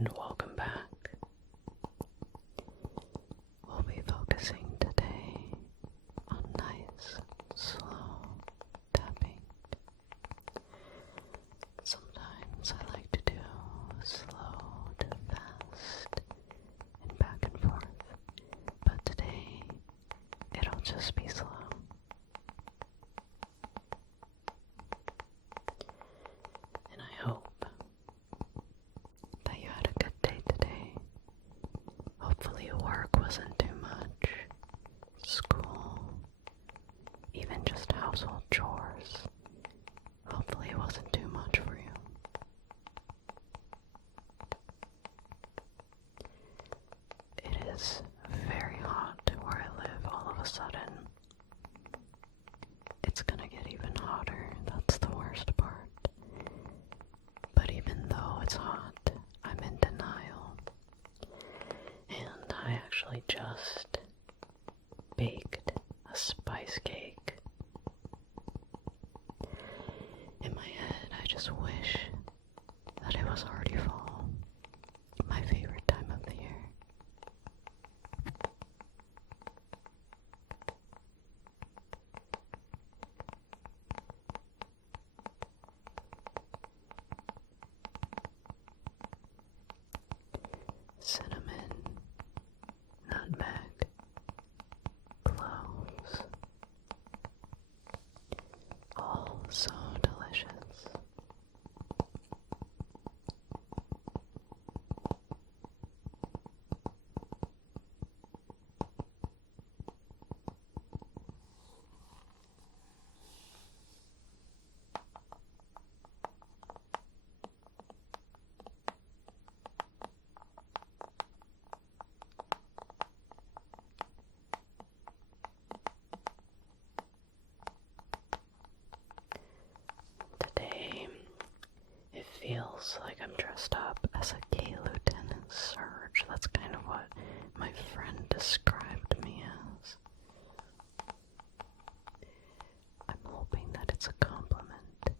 and welcome back. We'll be focusing today on nice, slow tapping. Sometimes I like to do slow to fast and back and forth, but today it'll just be slow. And I hope that you had a good day today. Hopefully work wasn't too much, school, even just household chores. Hopefully it wasn't too much for you. It is very hot where I live all of a sudden. It's gonna get even hotter, that's the worst part. But even though it's hot, I'm in denial. And I actually just baked a spice cake. In my head, I just wish that it was already fall, my favorite time of the year. Cinnamon, nutmeg, cloves, all so delicious. Today, it feels like I'm dressed up as a gay Lieutenant Surge. That's kind of what my friend described me as. I'm hoping that it's a compliment,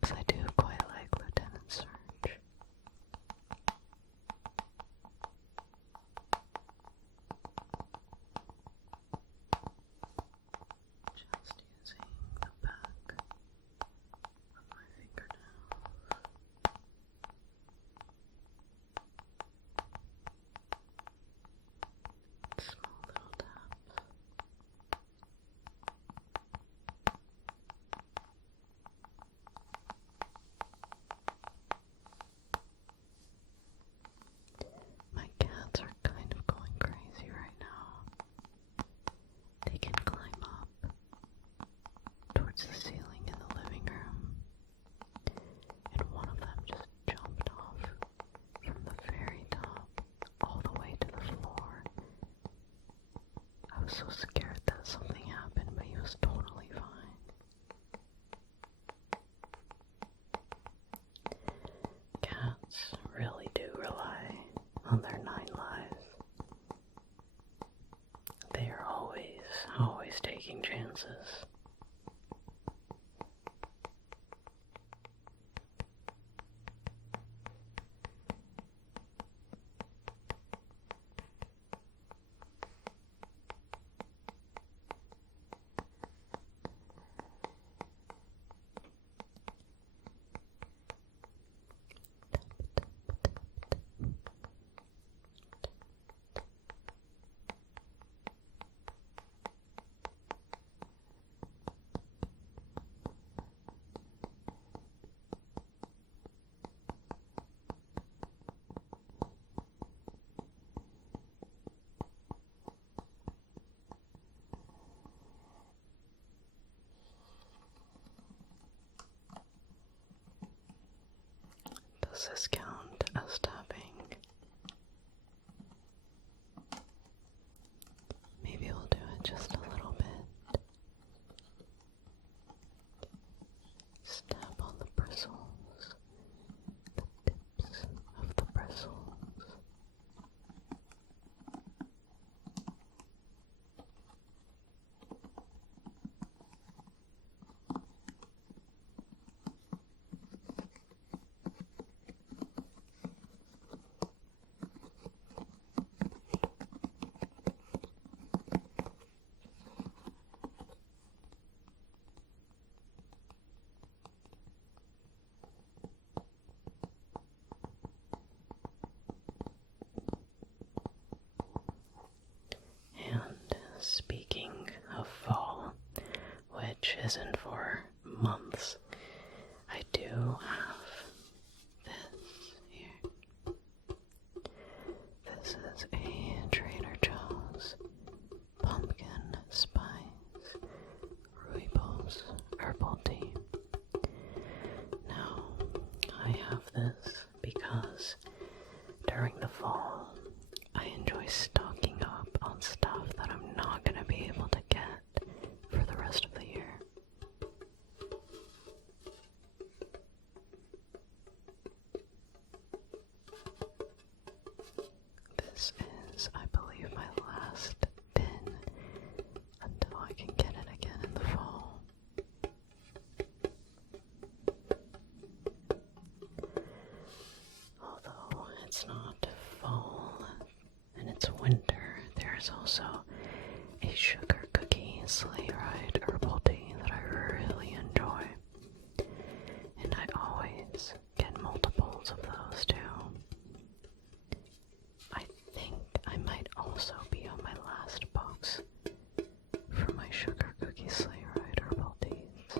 because I do quite like Lieutenant Surge. Just using the back of my fingernails. Small little taps. My cats are kind of going crazy right now. They can climb up towards the ceiling in the living room, and one of them just jumped off from the very top all the way to the floor. I was so scared that something happened, but he was totally fine. Cats really do rely on their 9 lives. They are always taking chances. Does this count as tapping? Maybe we'll do it just a little bit. Stab on the bristles, the tips of the bristles. I have this because during the fall, I enjoy stocking up on stuff that I'm not going to be able to get for the rest of the year. This is, I believe, my last bin until I can get it again in the fall. Although it's not fall and it's winter, there's also a sugar cookie sleigh ride herbal tea that I really enjoy. And I always get multiples of those too. I think I might also be on my last box for my sugar cookie sleigh ride herbal teas.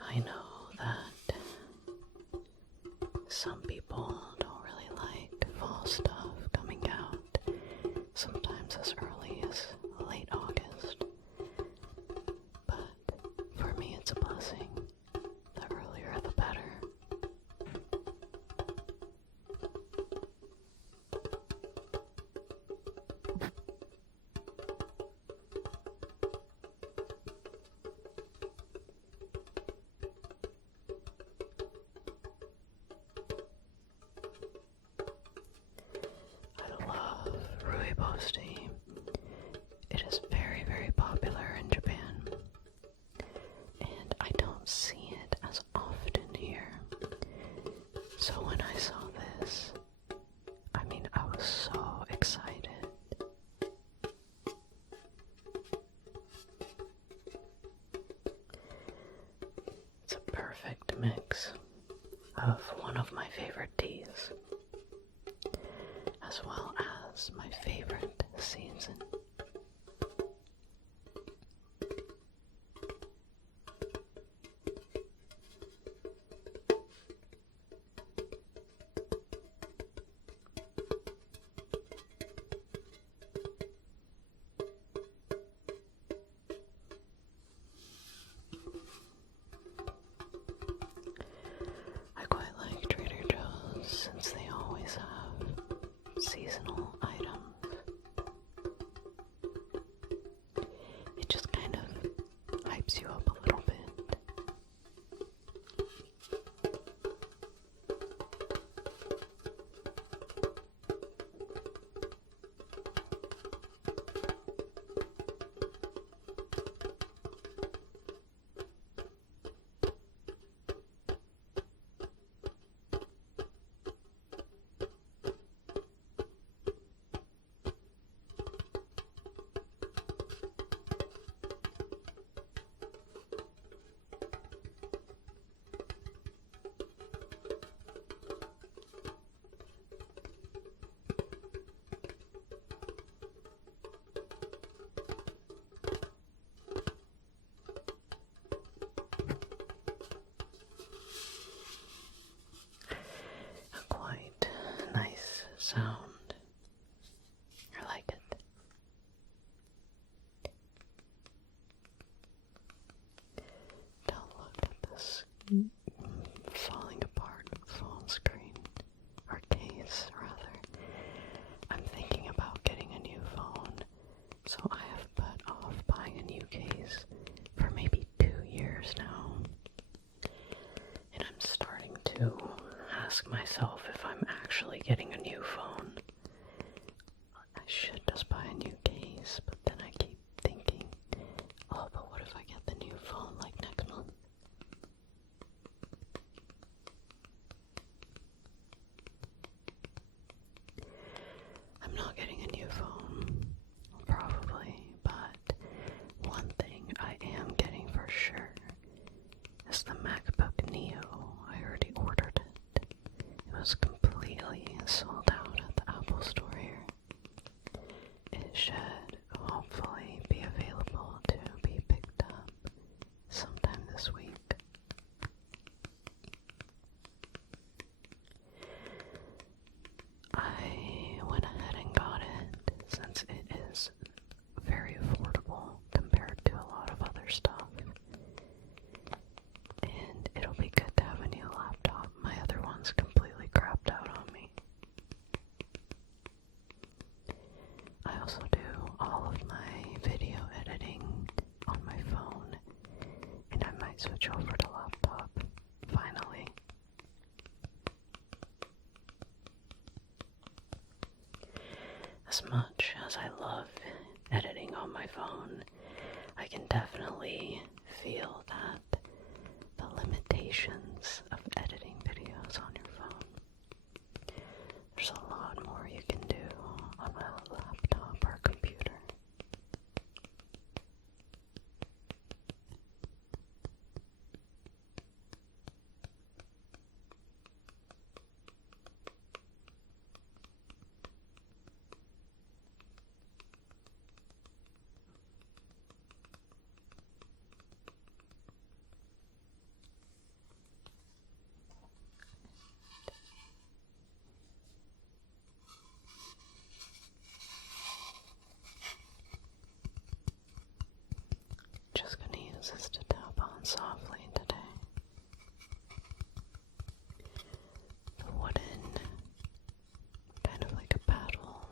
I know that some people don't really like fall stuff coming out sometimes as early as late August, but for me it's a blessing. The earlier the better. I love rooibos tea. It is very, very popular in Japan, and I don't see it as often here. So when I saw this, I mean, I was so excited. It's a perfect mix of one of my favorite teas, as well as my favorite season. I quite like Trader Joe's since they always have seasonal items. It just kind of hypes you up a little bit. A quite nice sound. I like it. Don't look at this falling apart phone screen, or case rather. I'm thinking about getting a new phone, so I have put off buying a new case for maybe 2 years now. And I'm starting to ask myself if I'm actually getting a new phone. I should just buy a new case, but then I keep thinking, oh, but what if I get the new phone like next month? I'm not getting a new phone, probably, but one thing I am getting for sure is the MacBook Neo. I already ordered it. It was completely sold out at switch over to laptop, finally. As much as I love editing on my phone, I can definitely feel that the limitations of editing videos on your phone. There's a lot more you can do on a laptop or computer. Just gonna use this to tap on softly today. The wooden, kind of like a paddle.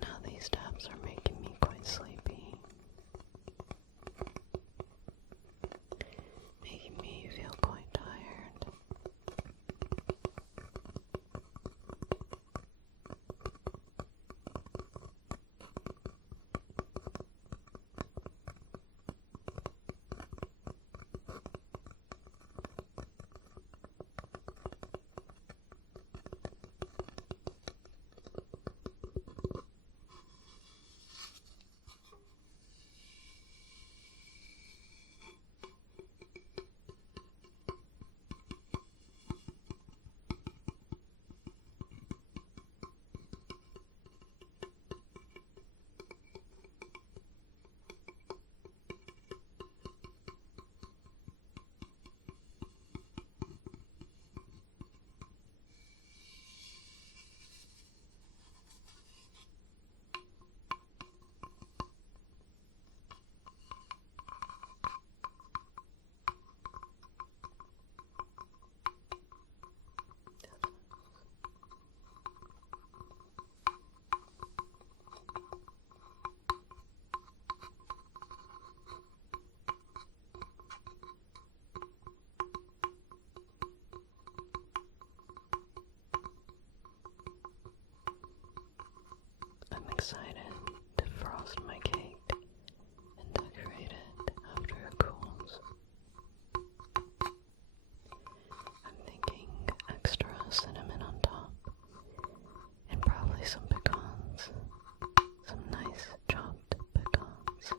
Now these taps are making me quite sleepy, making me feel quite tired. I'm excited to frost my cake and decorate it after it cools. I'm thinking extra cinnamon on top and probably some pecans, some nice chopped pecans.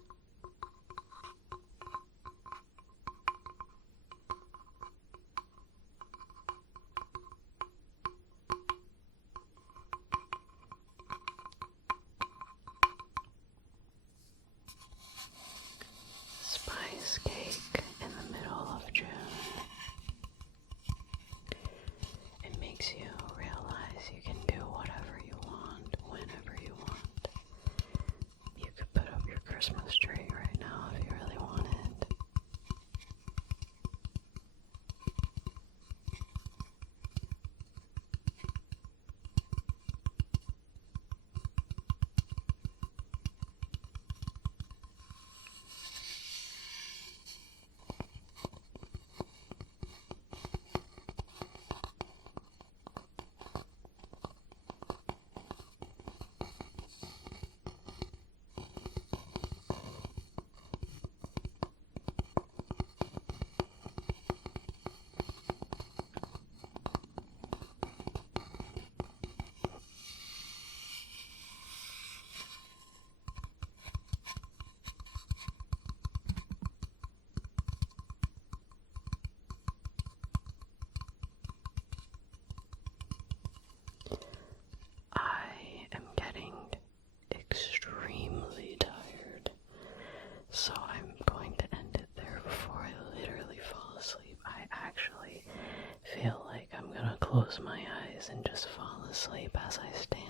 close my eyes and just fall asleep as I stand.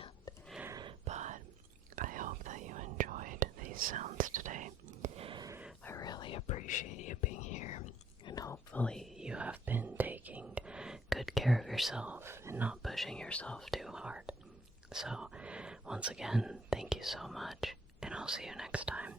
But I hope that you enjoyed these sounds today. I really appreciate you being here, and hopefully you have been taking good care of yourself and not pushing yourself too hard. So, once again, thank you so much, and I'll see you next time.